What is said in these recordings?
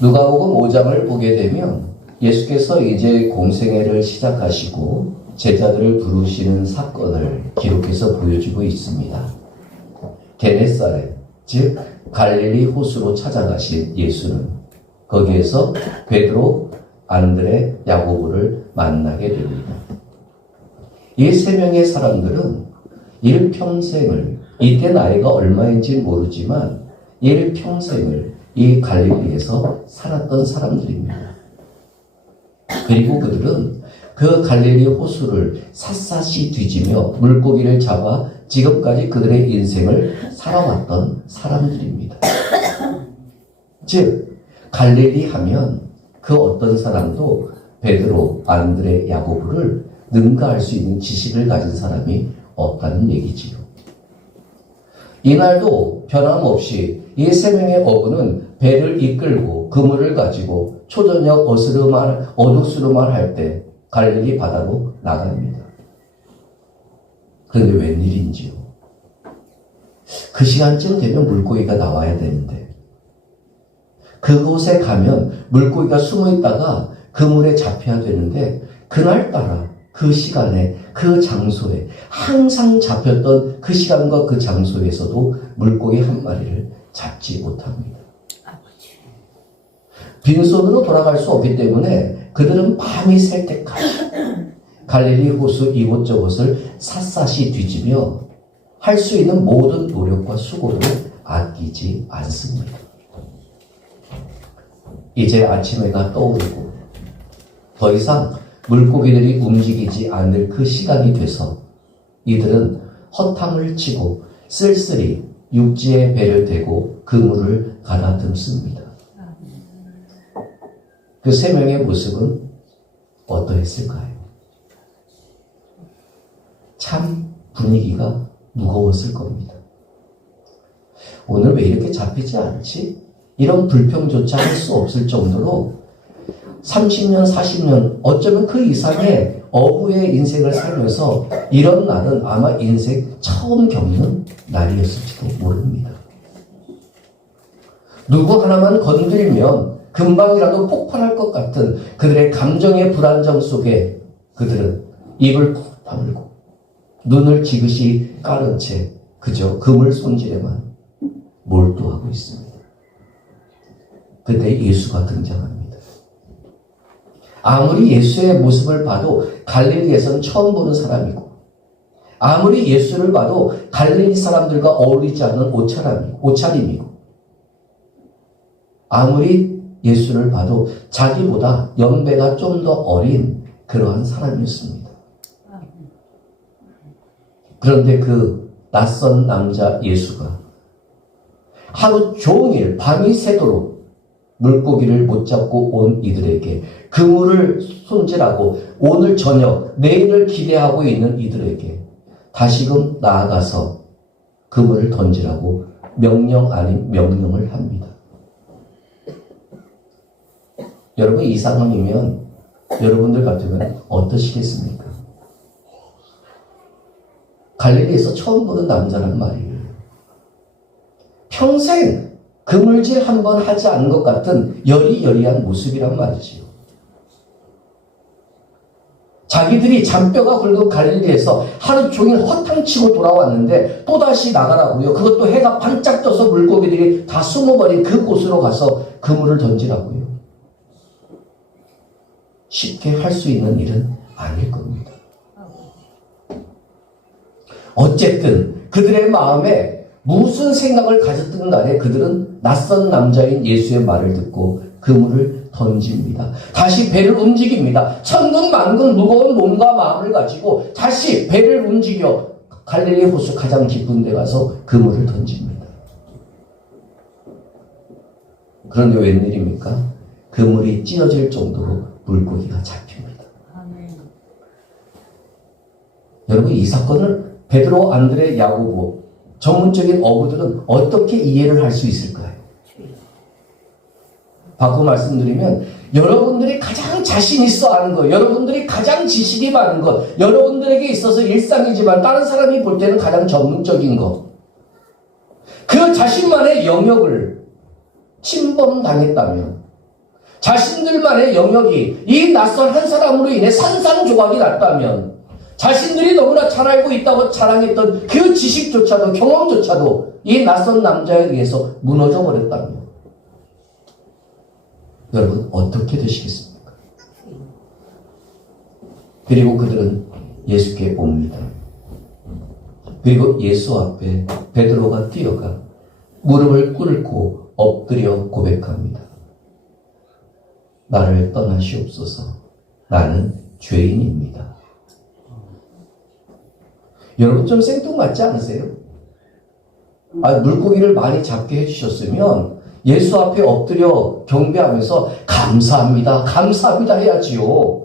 누가복음 5장을 보게 되면 예수께서 이제 공생애를 시작하시고 제자들을 부르시는 사건을 기록해서 보여주고 있습니다. 게네사렛, 즉 갈릴리 호수로 찾아가신 예수는 거기에서 베드로, 안드레, 야고보를 만나게 됩니다. 이 세 명의 사람들은 일평생을, 이때 나이가 얼마인지 모르지만 일평생을 이 갈릴리에서 살았던 사람들입니다. 그리고 그들은 그 갈릴리 호수를 샅샅이 뒤지며 물고기를 잡아 지금까지 그들의 인생을 살아왔던 사람들입니다. 즉 갈릴리 하면 그 어떤 사람도 베드로, 안드레, 야고보를 능가할 수 있는 지식을 가진 사람이 없다는 얘기지요. 이날도 변함없이 이 세 명의 어부는 배를 이끌고 그물을 가지고 초저녁 어둑스름할 할 때 갈릴리 바다로 나갑니다. 그런데 웬일인지요? 그 시간쯤 되면 물고기가 나와야 되는데 그곳에 가면 물고기가 숨어 있다가 그물에 잡혀야 되는데 그날따라 그 시간에 그 장소에 항상 잡혔던 그 시간과 그 장소에서도 물고기 한 마리를 잡지 못합니다. 빈손으로 돌아갈 수 없기 때문에 그들은 밤이 셀 때까지 갈릴리 호수 이곳저곳을 샅샅이 뒤지며 할 수 있는 모든 노력과 수고를 아끼지 않습니다. 이제 아침해가 떠오르고 더 이상 물고기들이 움직이지 않을 그 시간이 돼서 이들은 허탕을 치고 쓸쓸히 육지에 배를 대고 그물을 가다듬습니다. 그 세 명의 모습은 어떠했을까요? 참 분위기가 무거웠을 겁니다. 오늘 왜 이렇게 잡히지 않지? 이런 불평조차 할 수 없을 정도로 30년, 40년, 어쩌면 그 이상의 어부의 인생을 살면서 이런 날은 아마 인생 처음 겪는 날이었을지도 모릅니다. 누구 하나만 건드리면 금방이라도 폭발할 것 같은 그들의 감정의 불안정 속에 그들은 입을 푹 다물고 눈을 지그시 깔은 채 그저 그물 손질에만 몰두하고 있습니다. 그때 예수가 등장합니다. 아무리 예수의 모습을 봐도 갈릴리에선 처음 보는 사람이고 아무리 예수를 봐도 갈릴리 사람들과 어울리지 않는 옷차림이고 아무리 예수를 봐도 자기보다 연배가 좀 더 어린 그러한 사람이었습니다. 그런데 그 낯선 남자 예수가 하루 종일 밤이 새도록 물고기를 못 잡고 온 이들에게 그물을 손질하고 오늘 저녁 내일을 기대하고 있는 이들에게 다시금 나아가서 그물을 던지라고 명령 아닌 명령을 합니다. 여러분 이 상황이면 여러분들 같으면 어떠시겠습니까? 갈릴리에서 처음 보는 남자란 말이에요. 평생 그물질 한 번 하지 않은 것 같은 여리여리한 모습이란 말이지요. 자기들이 잔뼈가 굵은 갈릴리에서 하루 종일 허탕치고 돌아왔는데 또다시 나가라고요. 그것도 해가 반짝 떠서 물고기들이 다 숨어버린 그곳으로 가서 그물을 던지라고요. 쉽게 할 수 있는 일은 아닐 겁니다. 어쨌든 그들의 마음에 무슨 생각을 가졌든 간에 그들은 낯선 남자인 예수의 말을 듣고 그물을 던집니다. 다시 배를 움직입니다. 천근만근 무거운 몸과 마음을 가지고 다시 배를 움직여 갈릴리 호수 가장 깊은 데 가서 그물을 던집니다. 그런데 웬일입니까? 그물이 찢어질 정도로 물고기가 잡힙니다. 여러분 이 사건을 베드로, 안드레, 야고보 전문적인 어부들은 어떻게 이해를 할 수 있을까요? 바꿔 말씀드리면 여러분들이 가장 자신 있어 하는 것, 여러분들이 가장 지식이 많은 것, 여러분들에게 있어서 일상이지만 다른 사람이 볼 때는 가장 전문적인 것, 그 자신만의 영역을 침범당했다면 자신들만의 영역이 이 낯선 한 사람으로 인해 산산조각이 났다면, 자신들이 너무나 잘 알고 있다고 자랑했던 그 지식조차도, 경험조차도 이 낯선 남자에 의해서 무너져 버렸다면, 여러분 어떻게 되시겠습니까? 그리고 그들은 예수께 옵니다. 그리고 예수 앞에 베드로가 뛰어가 무릎을 꿇고 엎드려 고백합니다. 나를 떠나시옵소서. 나는 죄인입니다. 여러분 좀 생뚱맞지 않으세요? 물고기를 많이 잡게 해주셨으면 예수 앞에 엎드려 경배하면서 감사합니다, 감사합니다 해야지요.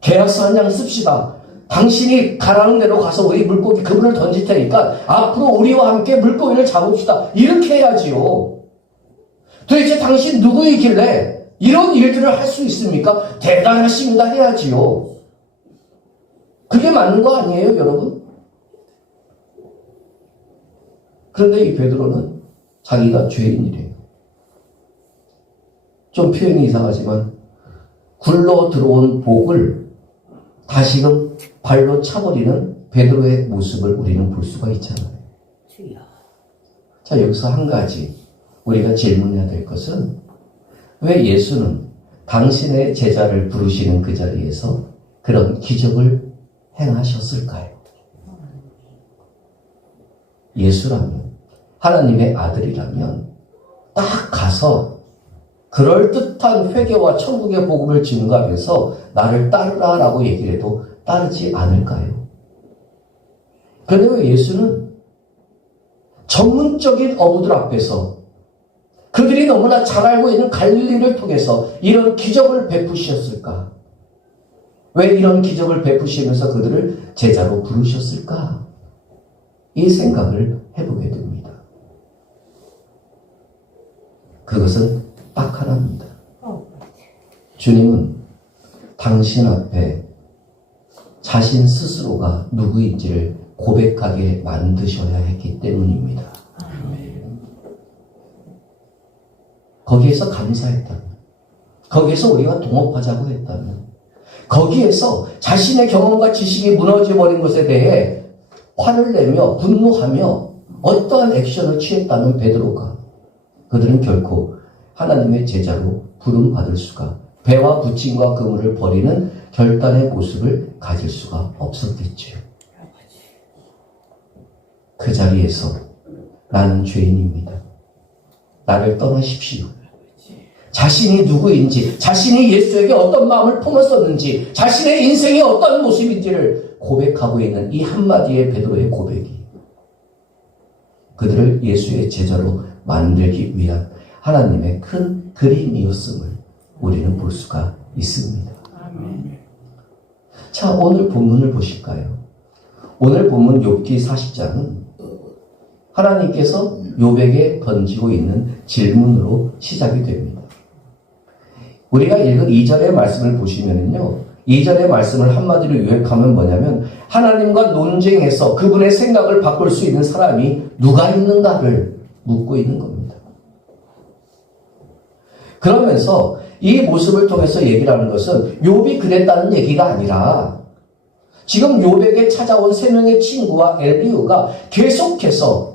계약서 한 장 씁시다. 당신이 가라는 대로 가서 우리 물고기 그분을 던질 테니까 앞으로 우리와 함께 물고기를 잡읍시다. 이렇게 해야지요. 도대체 당신 누구이길래 이런 일들을 할 수 있습니까? 대단하십니다 해야지요. 그게 맞는 거 아니에요, 여러분? 그런데 이 베드로는 자기가 죄인이래요. 좀 표현이 이상하지만 굴러 들어온 복을 다시금 발로 차버리는 베드로의 모습을 우리는 볼 수가 있잖아요. 자, 여기서 한 가지 우리가 질문해야 될 것은, 왜 예수는 당신의 제자를 부르시는 그 자리에서 그런 기적을 행하셨을까요? 예수라면, 하나님의 아들이라면 딱 가서 그럴듯한 회개와 천국의 복음을 증거하면서 나를 따르라 라고 얘기를 해도 따르지 않을까요? 그런데 왜 예수는 전문적인 어부들 앞에서 그들이 너무나 잘 알고 있는 갈릴리를 통해서 이런 기적을 베푸셨을까? 왜 이런 기적을 베푸시면서 그들을 제자로 부르셨을까? 이 생각을 해보게 됩니다. 그것은 딱 하나입니다. 주님은 당신 앞에 자신 스스로가 누구인지를 고백하게 만드셔야 했기 때문입니다. 거기에서 감사했다면, 거기에서 우리가 동업하자고 했다면, 거기에서 자신의 경험과 지식이 무너져버린 것에 대해 화를 내며 분노하며 어떠한 액션을 취했다는 베드로가, 그들은 결코 하나님의 제자로 부름받을 수가, 배와 부침과 그물을 버리는 결단의 모습을 가질 수가 없었겠지요. 그 자리에서 나는 죄인입니다. 나를 떠나십시오. 자신이 누구인지, 자신이 예수에게 어떤 마음을 품었었는지, 자신의 인생이 어떤 모습인지를 고백하고 있는 이 한마디의 베드로의 고백이 그들을 예수의 제자로 만들기 위한 하나님의 큰 그림이었음을 우리는 볼 수가 있습니다. 자, 오늘 본문을 보실까요? 오늘 본문 욥기 40장은 하나님께서 욥에게 던지고 있는 질문으로 시작이 됩니다. 우리가 읽은 2절의 말씀을 보시면요, 2절의 말씀을 한마디로 요약하면 뭐냐면, 하나님과 논쟁해서 그분의 생각을 바꿀 수 있는 사람이 누가 있는가를 묻고 있는 겁니다. 그러면서 이 모습을 통해서 얘기를 하는 것은 욥이 그랬다는 얘기가 아니라, 지금 욥에게 찾아온 3명의 친구와 엘리후가 계속해서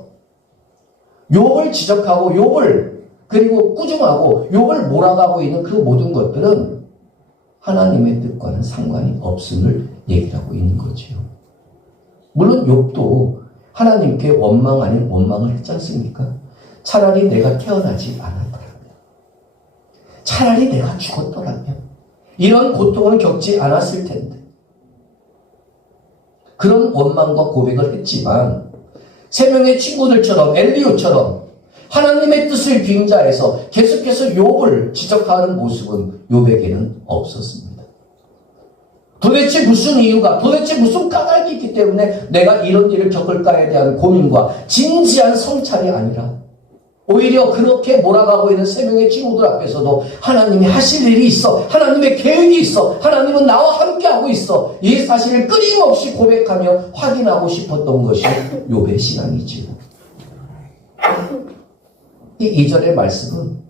욥을 지적하고 욥을 그리고 꾸중하고 욥을 몰아가고 있는 그 모든 것들은 하나님의 뜻과는 상관이 없음을 얘기를 하고 있는 거지요. 물론 욥도 하나님께 원망 아닌 원망을 했지 않습니까? 차라리 내가 태어나지 않았더라면, 차라리 내가 죽었더라면 이런 고통을 겪지 않았을 텐데, 그런 원망과 고백을 했지만 3명의 친구들처럼 엘리후처럼 하나님의 뜻을 빙자해서 계속해서 욥을 지적하는 모습은 욥에게는 없었습니다. 도대체 무슨 이유가, 도대체 무슨 까닭이 있기 때문에 내가 이런 일을 겪을까에 대한 고민과 진지한 성찰이 아니라, 오히려 그렇게 몰아가고 있는 3명의 친구들 앞에서도 하나님이 하실 일이 있어, 하나님의 계획이 있어, 하나님은 나와 함께하고 있어, 이 사실을 끊임없이 고백하며 확인하고 싶었던 것이 욥의 신앙이지요. 이 2절의 말씀은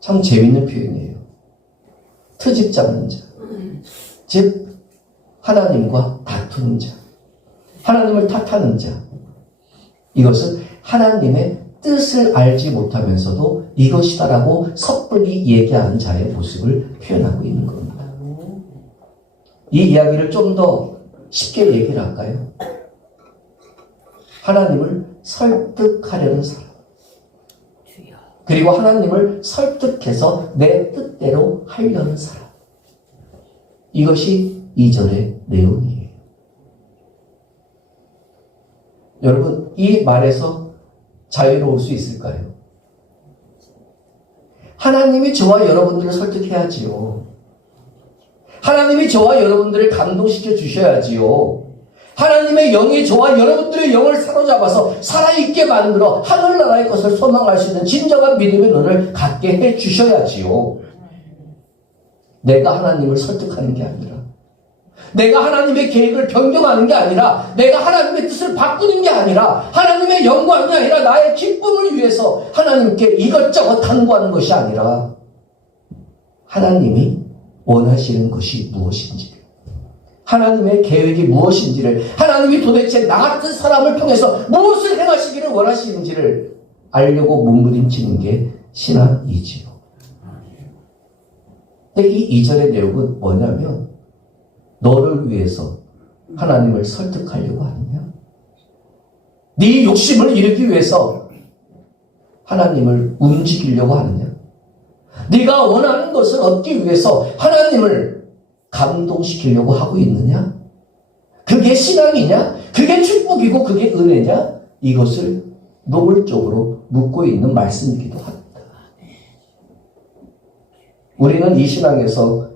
참 재밌는 표현이에요. 트집 잡는 자. 즉 하나님과 다투는 자. 하나님을 탓하는 자. 이것은 하나님의 뜻을 알지 못하면서도 이것이다라고 섣불리 얘기하는 자의 모습을 표현하고 있는 겁니다. 이 이야기를 좀 더 쉽게 얘기를 할까요? 하나님을 설득하려는 사람. 그리고 하나님을 설득해서 내 뜻대로 하려는 사람. 이것이 2절의 내용이에요. 여러분, 이 말에서 자유로울 수 있을까요? 하나님이 저와 여러분들을 설득해야지요. 하나님이 저와 여러분들을 감동시켜 주셔야지요. 하나님의 영이 저와 여러분들의 영을 사로잡아서 살아있게 만들어 하늘나라의 것을 소망할 수 있는 진정한 믿음의 눈을 갖게 해 주셔야지요. 내가 하나님을 설득하는 게 아니라, 내가 하나님의 계획을 변경하는 게 아니라, 내가 하나님의 뜻을 바꾸는 게 아니라, 하나님의 영광이 아니라 나의 기쁨을 위해서 하나님께 이것저것 당부하는 것이 아니라, 하나님이 원하시는 것이 무엇인지를, 하나님의 계획이 무엇인지를, 하나님이 도대체 나 같은 사람을 통해서 무엇을 행하시기를 원하시는지를 알려고 몸부림치는 게 신앙이지요. 근데 이 2절의 내용은 뭐냐면, 너를 위해서 하나님을 설득하려고 하느냐? 네 욕심을 이루기 위해서 하나님을 움직이려고 하느냐? 네가 원하는 것을 얻기 위해서 하나님을 감동시키려고 하고 있느냐? 그게 신앙이냐? 그게 축복이고 그게 은혜냐? 이것을 노골적으로 묻고 있는 말씀이기도 합니다. 우리는 이 신앙에서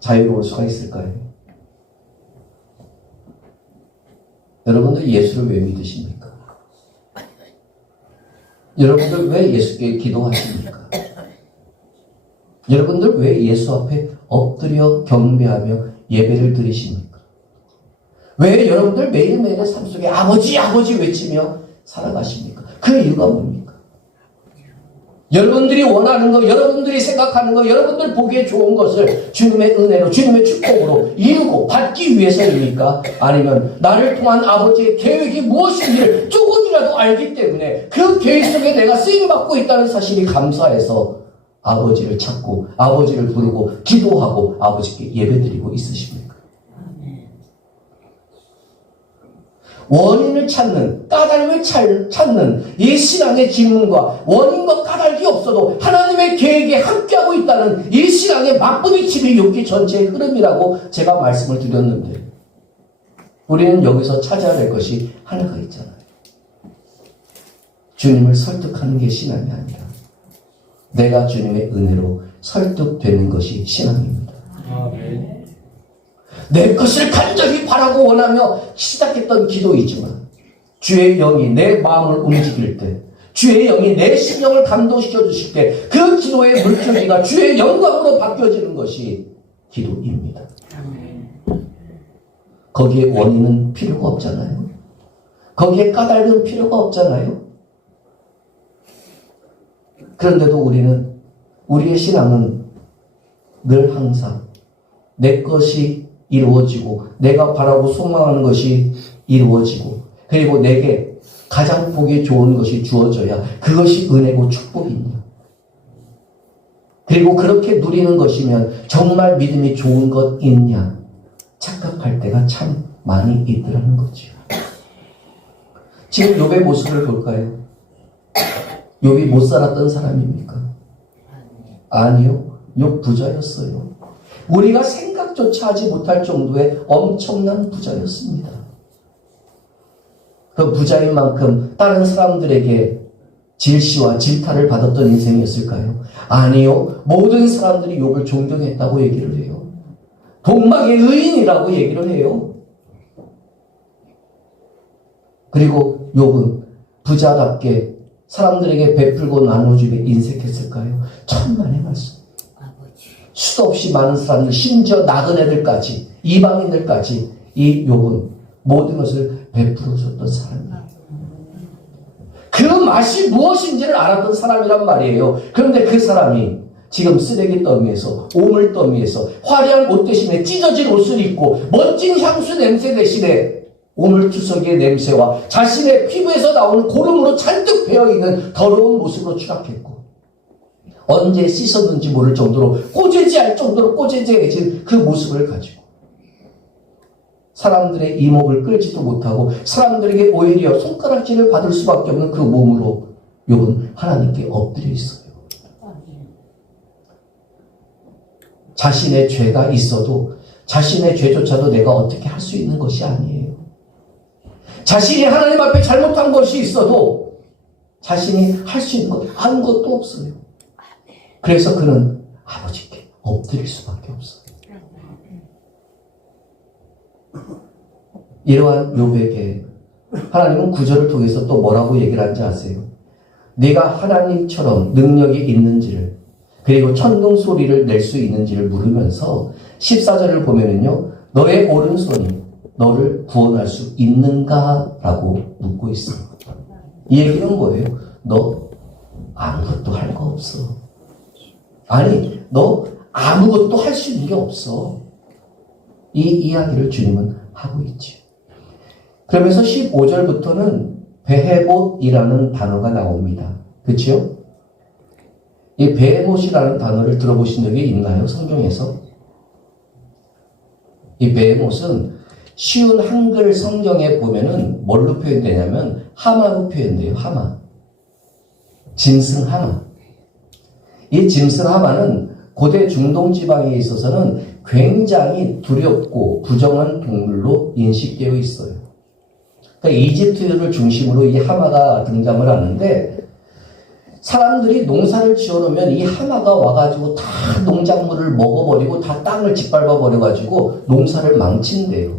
자유로울 수가 있을까요? 여러분들 예수를 왜 믿으십니까? 여러분들 왜 예수께 기도하십니까? 여러분들 왜 예수 앞에 엎드려 경배하며 예배를 드리십니까? 왜 여러분들 매일매일의 삶 속에 아버지 아버지 외치며 살아가십니까? 그 이유가 뭡니까? 여러분들이 원하는 것, 여러분들이 생각하는 것, 여러분들 보기에 좋은 것을 주님의 은혜로, 주님의 축복으로 이루고 받기 위해서입니까? 아니면 나를 통한 아버지의 계획이 무엇인지를 조금이라도 알기 때문에 그 계획 속에 내가 쓰임받고 있다는 사실이 감사해서 아버지를 찾고 아버지를 부르고 기도하고 아버지께 예배드리고 있으십니까? 원인을 찾는, 까닭을 찾는 이 신앙의 질문과 원인과 까닭이 없어도 하나님의 계획에 함께하고 있다는 이 신앙의 맞부딪힘이 욥기 전체의 흐름이라고 제가 말씀을 드렸는데, 우리는 여기서 찾아야 될 것이 하나가 있잖아요. 주님을 설득하는 게 신앙이 아니라 내가 주님의 은혜로 설득되는 것이 신앙입니다. 아멘. 내 것을 간절히 바라고 원하며 시작했던 기도이지만 주의 영이 내 마음을 움직일 때, 주의 영이 내 심령을 감동시켜 주실 때 그 기도의 물줄기가 주의 영광으로 바뀌어지는 것이 기도입니다. 거기에 원인은 필요가 없잖아요. 거기에 까닭은 필요가 없잖아요. 그런데도 우리의 신앙은 늘 항상 내 것이 이루어지고 내가 바라고 소망하는 것이 이루어지고 그리고 내게 가장 보기 좋은 것이 주어져야 그것이 은혜고 축복이냐. 그리고 그렇게 누리는 것이면 정말 믿음이 좋은 것 있냐 착각할 때가 참 많이 있더라는 거죠. 지금 욥의 모습을 볼까요? 욥이 못 살았던 사람입니까? 아니요. 욥 부자였어요. 우리가 생각조차 하지 못할 정도의 엄청난 부자였습니다. 그 부자인 만큼 다른 사람들에게 질시와 질타를 받았던 인생이었을까요? 아니요. 모든 사람들이 욥을 존경했다고 얘기를 해요. 동막의 의인이라고 얘기를 해요. 그리고 욥은 부자답게 사람들에게 베풀고 나눠주며 인색했을까요? 천만의 말씀. 수도 없이 많은 사람들, 심지어 나그네들까지, 이방인들까지 이 욥은 모든 것을 베풀어줬던 사람이에요. 그 맛이 무엇인지를 알았던 사람이란 말이에요. 그런데 그 사람이 지금 쓰레기 더미에서, 오물 더미에서 화려한 옷 대신에 찢어진 옷을 입고 멋진 향수 냄새 대신에 오물투석의 냄새와 자신의 피부에서 나오는 고름으로 잔뜩 배어있는 더러운 모습으로 추락했고, 언제 씻었는지 모를 정도로 꼬재지할 정도로 꼬재지해진 그 모습을 가지고 사람들의 이목을 끌지도 못하고 사람들에게 오히려 손가락질을 받을 수밖에 없는 그 몸으로 욥은 하나님께 엎드려 있어요. 자신의 죄가 있어도 자신의 죄조차도 내가 어떻게 할 수 있는 것이 아니에요. 자신이 하나님 앞에 잘못한 것이 있어도 자신이 할 수 있는 것 아무것도 없어요. 그래서 그는 아버지께 엎드릴 수밖에 없어요. 이러한 욥에게 하나님은 구절을 통해서 또 뭐라고 얘기를 하는지 아세요? 네가 하나님처럼 능력이 있는지를, 그리고 천둥 소리를 낼 수 있는지를 물으면서 14절을 보면은요, 너의 오른손이 너를 구원할 수 있는가? 라고 묻고 있어요. 이 얘기는 뭐예요? 너 아무것도 할 거 없어. 아니, 너 아무것도 할 수 있는 게 없어. 이 이야기를 주님은 하고 있지. 그러면서 15절부터는 베헤못이라는 단어가 나옵니다. 그렇죠? 이 베헤못이라는 단어를 들어보신 적이 있나요? 성경에서? 이 베헤못은 쉬운 한글 성경에 보면은 뭘로 표현되냐면 하마로 표현돼요. 하마. 짐승 하마. 이 짐승 하마는 고대 중동 지방에 있어서는 굉장히 두렵고 부정한 동물로 인식되어 있어요. 그러니까 이집트를 중심으로 이 하마가 등장을 하는데, 사람들이 농사를 지어놓으면 이 하마가 와가지고 다 농작물을 먹어버리고 다 땅을 짓밟아버려가지고 농사를 망친대요.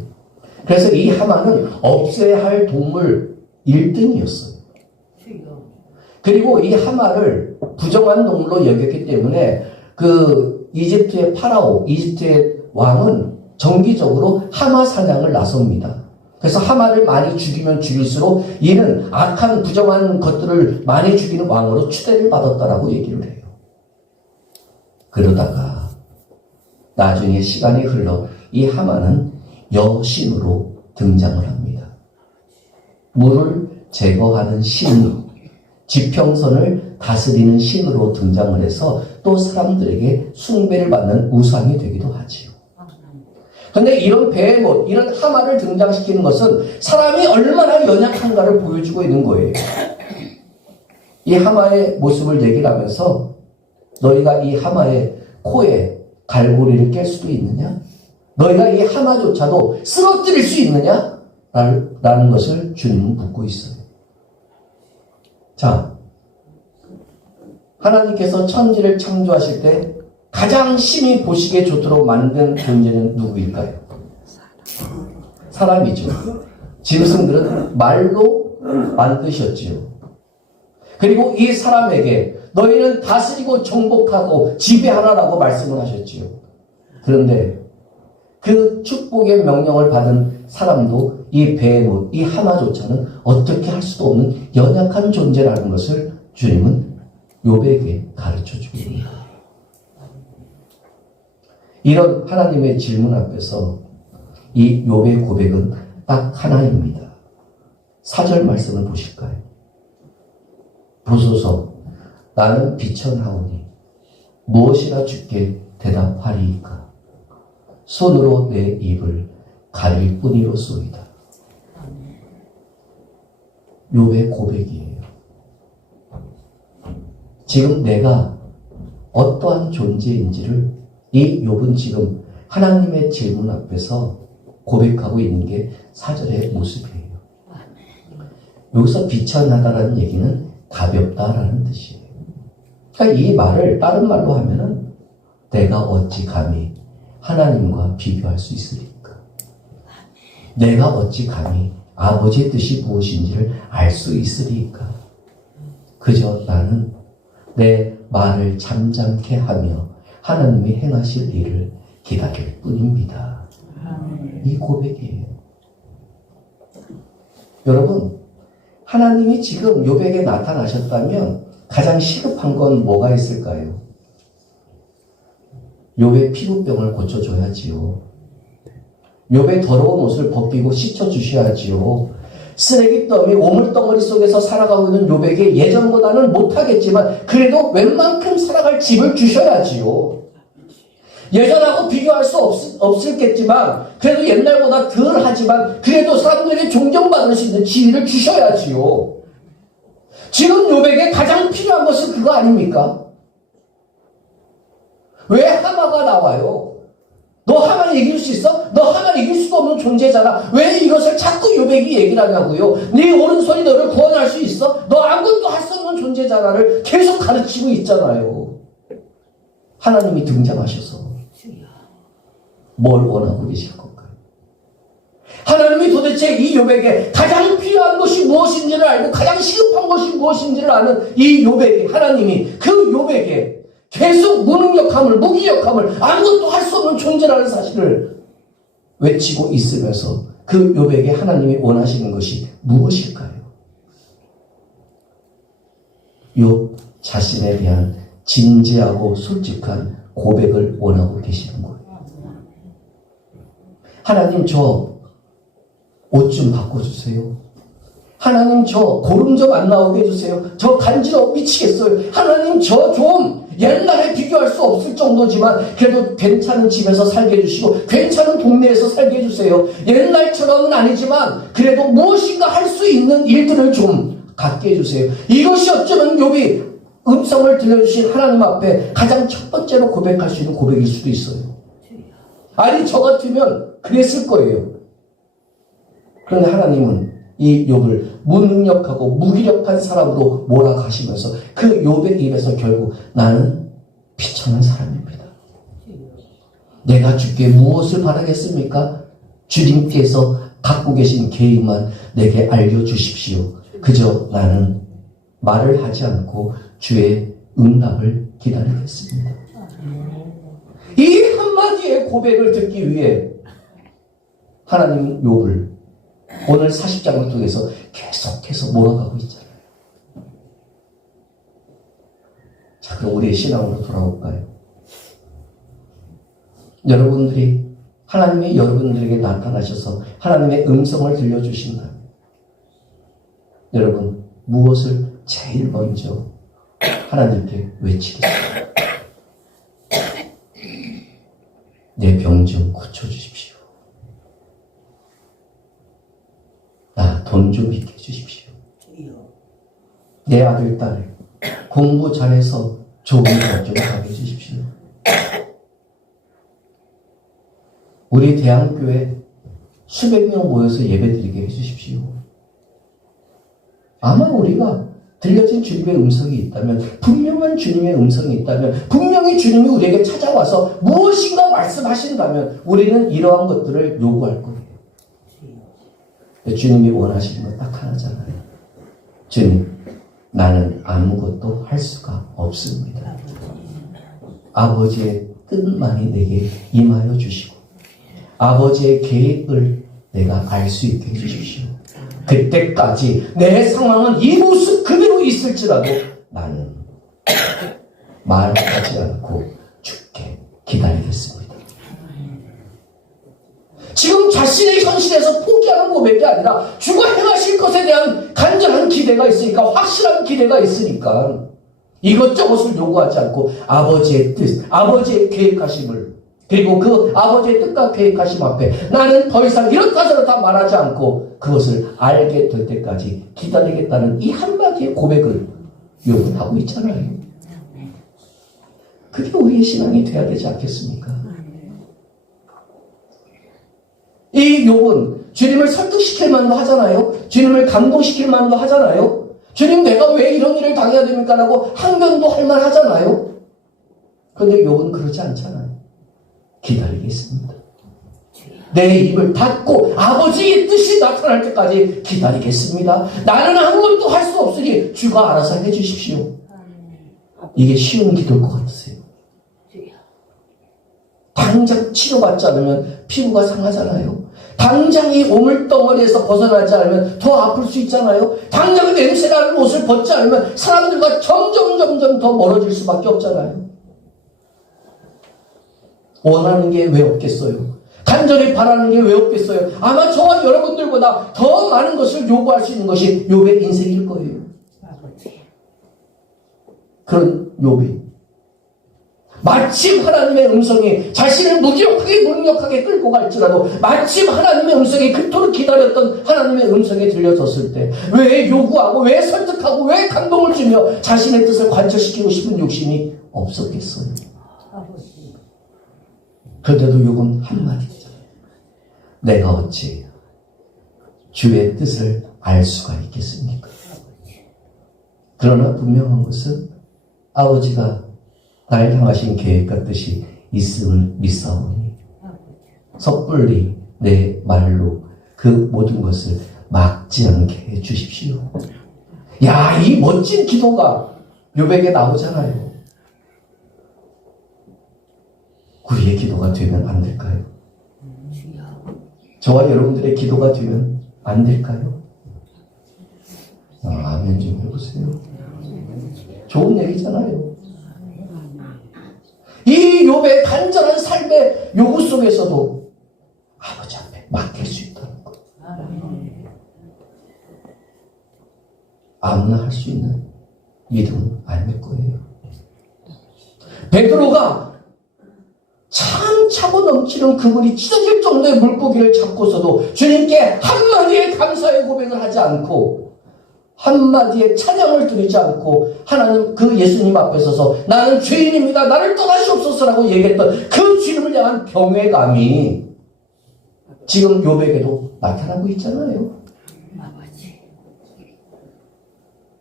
그래서 이 하마는 없애야 할 동물 1등이었어요. 그리고 이 하마를 부정한 동물로 여겼기 때문에 그 이집트의 파라오, 이집트의 왕은 정기적으로 하마 사냥을 나섭니다. 그래서 하마를 많이 죽이면 죽일수록 이는 악한 부정한 것들을 많이 죽이는 왕으로 추대를 받았다라고 얘기를 해요. 그러다가 나중에 시간이 흘러 이 하마는 여신으로 등장을 합니다. 물을 제거하는 신, 지평선을 다스리는 신으로 등장을 해서 또 사람들에게 숭배를 받는 우상이 되기도 하지요. 그런데 이런 베헤못, 이런 하마를 등장시키는 것은 사람이 얼마나 연약한가를 보여주고 있는 거예요. 이 하마의 모습을 얘기를 하면서 너희가 이 하마의 코에 갈고리를 깰 수도 있느냐? 너희가 이 하마조차도 쓰러뜨릴 수 있느냐? 라는 것을 주님은 묻고 있어요. 자, 하나님께서 천지를 창조하실 때 가장 심히 보시기에 좋도록 만든 존재는 누구일까요? 사람이죠. 짐승들은 말로 만드셨지요. 그리고 이 사람에게 너희는 다스리고 정복하고 지배하라라고 말씀을 하셨지요. 그런데 그 축복의 명령을 받은 사람도 이 베헤못, 이 하마조차는 어떻게 할 수도 없는 연약한 존재라는 것을 주님은 욥에게 가르쳐주고 있습니다. 이런 하나님의 질문 앞에서 이 욥의 고백은 딱 하나입니다. 4절 말씀을 보실까요? 보소서, 나는 비천하오니 무엇이라 주께 대답하리이까? 손으로 내 입을 가릴 뿐이로소이다. 욥의 고백이에요. 지금 내가 어떠한 존재인지를 이 욥은 지금 하나님의 질문 앞에서 고백하고 있는 게 4절의 모습이에요. 여기서 비천하다라는 얘기는 가볍다라는 뜻이에요. 그러니까 이 말을 다른 말로 하면은 내가 어찌 감히 하나님과 비교할 수 있으리까? 내가 어찌 감히 아버지의 뜻이 무엇인지를 알 수 있으리까? 그저 나는 내 말을 잠잠케 하며 하나님이 행하실 일을 기다릴 뿐입니다. 이 고백이에요. 여러분, 하나님이 지금 욥에게 나타나셨다면 가장 시급한 건 뭐가 있을까요? 욥의 피부병을 고쳐줘야지요. 욥의 더러운 옷을 벗기고 씻어주셔야지요. 쓰레기더미 오물덩어리 속에서 살아가고 있는 욥에게 예전보다는 못하겠지만 그래도 웬만큼 살아갈 집을 주셔야지요. 예전하고 비교할 수 없을겠지만 그래도 옛날보다 덜 하지만 그래도 사람들이 존경받을 수 있는 지위를 주셔야지요. 지금 욥에게 가장 필요한 것은 그거 아닙니까? 왜 하마가 나와요? 너 하마를 이길 수 있어? 너 하마를 이길 수도 없는 존재잖아. 왜 이것을 자꾸 욥에게 얘기를 하냐고요? 네 오른손이 너를 구원할 수 있어? 너 아무것도 할 수 없는 존재잖아를 계속 가르치고 있잖아요. 하나님이 등장하셔서 뭘 원하고 계실 건가요? 하나님이 도대체 이 욥에게 가장 필요한 것이 무엇인지를 알고 가장 시급한 것이 무엇인지를 아는 이 욥에게 하나님이 그 욥에게 계속 무능력함을 무기력함을 아무것도 할 수 없는 존재라는 사실을 외치고 있으면서 그 욥에게 하나님이 원하시는 것이 무엇일까요? 욥 자신에 대한 진지하고 솔직한 고백을 원하고 계시는 거예요. 하나님 저 옷 좀 바꿔주세요. 하나님 저 고름 좀 안 나오게 해주세요. 저 간지러워 미치겠어요. 하나님 저 좀 옛날에 비교할 수 없을 정도지만 그래도 괜찮은 집에서 살게 해주시고 괜찮은 동네에서 살게 해주세요. 옛날처럼은 아니지만 그래도 무엇인가 할 수 있는 일들을 좀 갖게 해주세요. 이것이 어쩌면 욥이 음성을 들려주신 하나님 앞에 가장 첫 번째로 고백할 수 있는 고백일 수도 있어요. 아니 저 같으면 그랬을 거예요. 그런데 하나님은 이 욥을 무능력하고 무기력한 사람으로 몰아가시면서 그 욥의 입에서 결국 나는 비천한 사람입니다. 내가 주께 무엇을 바라겠습니까? 주님께서 갖고 계신 계획만 내게 알려주십시오. 그저 나는 말을 하지 않고 주의 응답을 기다리겠습니다. 이 한마디의 고백을 듣기 위해 하나님은 욥을 오늘 40장을 통해서 계속해서 몰아가고 있잖아요. 자, 그럼 우리의 신앙으로 돌아올까요? 여러분들이 하나님이 여러분들에게 나타나셔서 하나님의 음성을 들려주신다면 여러분 무엇을 제일 먼저 하나님께 외치겠습니까? 내 병 좀 고쳐주십시오. 나 돈 좀 있게 해주십시오. 내 아들, 딸 공부 잘해서 좋은 대학 좀 가게 해주십시오. 우리 대학교에 수백 명 모여서 예배드리게 해주십시오. 아마 우리가 들려진 주님의 음성이 있다면, 분명한 주님의 음성이 있다면, 분명히 주님이 우리에게 찾아와서 무엇인가 말씀하신다면 우리는 이러한 것들을 요구할 거예요. 주님이 원하시는 건 딱 하나잖아요. 주님, 나는 아무것도 할 수가 없습니다. 아버지의 뜻만이 내게 임하여 주시고 아버지의 계획을 내가 알 수 있게 해주십시오. 그때까지 내 상황은 이 모습 그대로 있을지라도 나는 말하지 않고 죽게 기다리겠습니다. 지금 자신의 현실에서 포기하는 고백이 아니라 주가 행하실 것에 대한 간절한 기대가 있으니까, 확실한 기대가 있으니까 이것저것을 요구하지 않고 아버지의 뜻, 아버지의 계획하심을, 그리고 그 아버지의 뜻과 계획하심 앞에 나는 더 이상 이렇다 저렇다 말하지 않고 그것을 알게 될 때까지 기다리겠다는 이 한마디의 고백을 욥은 하고 있잖아요. 그게 우리의 신앙이 돼야 되지 않겠습니까? 이 욥은 주님을 설득시킬 만도 하잖아요. 주님을 감동시킬 만도 하잖아요. 주님 내가 왜 이런 일을 당해야 됩니까? 라고 항변도 할 만 하잖아요. 그런데 욥은 그러지 않잖아요. 기다리겠습니다. 내 입을 닫고 아버지의 뜻이 나타날 때까지 기다리겠습니다. 나는 아무것도 할 수 없으니 주가 알아서 해주십시오. 이게 쉬운 기도일 것 같으세요? 당장 치료받지 않으면 피부가 상하잖아요. 당장 이 오물덩어리에서 벗어나지 않으면 더 아플 수 있잖아요. 당장 냄새나는 옷을 벗지 않으면 사람들과 점점 더 멀어질 수밖에 없잖아요. 원하는 게 왜 없겠어요? 간절히 바라는 게 왜 없겠어요? 아마 저와 여러분들보다 더 많은 것을 요구할 수 있는 것이 욥의 인생일 거예요. 그런 욥이 마침 하나님의 음성이 자신을 무력하게 끌고 갈지라도 마침 하나님의 음성이 그토록 기다렸던 하나님의 음성이 들려졌을 때 왜 요구하고 왜 설득하고 왜 감동을 주며 자신의 뜻을 관철시키고 싶은 욕심이 없었겠어요. 그런데도 욥은 한마디죠. 내가 어찌 주의 뜻을 알 수가 있겠습니까? 그러나 분명한 것은 아버지가 날 향하신 계획과 뜻이 있음을 믿사오니 섣불리 내 말로 그 모든 것을 막지 않게 해 주십시오. 야, 이 멋진 기도가 욥에게 나오잖아요. 우리의 기도가 되면 안 될까요? 저와 여러분들의 기도가 되면 안 될까요? 아멘 좀 해보세요. 좋은 얘기잖아요. 이 욥의 간절한 삶의 요구 속에서도 아버지 앞에 맡길 수 있다는 것. 아무나 할 수 있는 믿음은 아닐 거예요. 베드로가 참 차고 넘치는 그물이 찢어질 정도의 물고기를 잡고서도 주님께 한마디의 감사의 고백을 하지 않고 한마디의 찬양을 드리지 않고 하나님 그 예수님 앞에 서서 나는 죄인입니다. 나를 떠나시옵소서라고 얘기했던 그 주님을 향한 경외감이 지금 욥에게도 나타나고 있잖아요.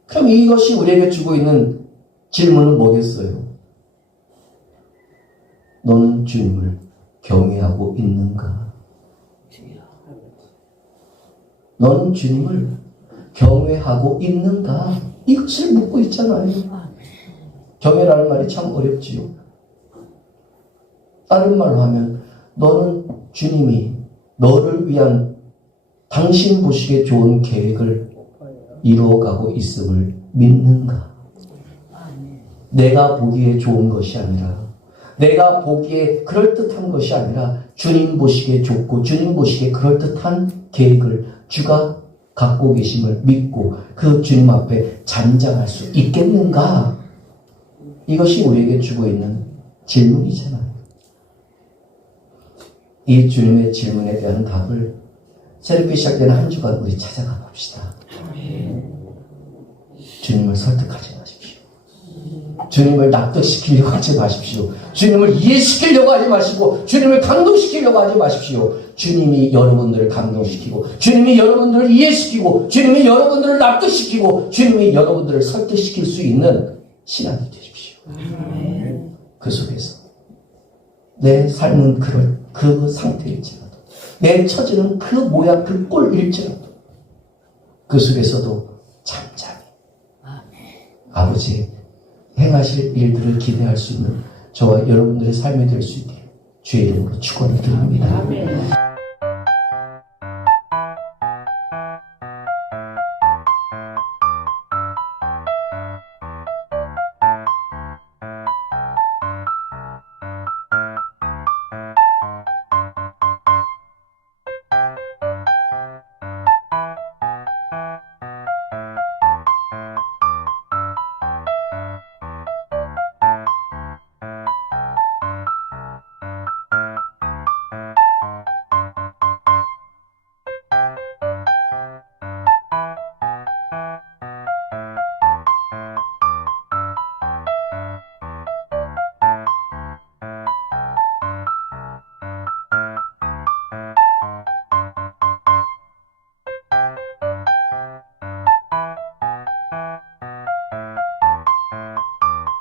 그럼 이것이 우리에게 주고 있는 질문은 뭐겠어요? 너는 주님을 경외하고 있는가? 너는 주님을 경외하고 있는가? 이것을 묻고 있잖아요. 경외라는 말이 참 어렵지요. 다른 말로 하면 너는 주님이 너를 위한 당신 보시기에 좋은 계획을 이루어가고 있음을 믿는가? 내가 보기에 좋은 것이 아니라 내가 보기에 그럴듯한 것이 아니라 주님 보시기에 좋고 주님 보시기에 그럴듯한 계획을 주가 갖고 계심을 믿고 그 주님 앞에 잠잠할 수 있겠는가? 이것이 우리에게 주고 있는 질문이잖아요. 이 주님의 질문에 대한 답을 새롭게 시작되는 한 주간 우리 찾아가 봅시다. 주님을 설득하지 마십시오. 주님을 납득시키려고 하지 마십시오. 주님을 이해시키려고 하지 마시고 주님을 감동시키려고 하지 마십시오. 주님이 여러분들을 감동시키고 주님이 여러분들을 이해시키고 주님이 여러분들을 납득시키고 주님이 여러분들을 설득시킬 수 있는 신앙이 되십시오. 그 속에서 내 삶은 그 상태일지라도 내 처지는 그 모양 그 꼴일지라도 그 속에서도 잠잠히 아버지의 행하실 일들을 기대할 수 있는 저와 여러분들의 삶이 될 수 있게 주의 이름으로 축원을 드립니다.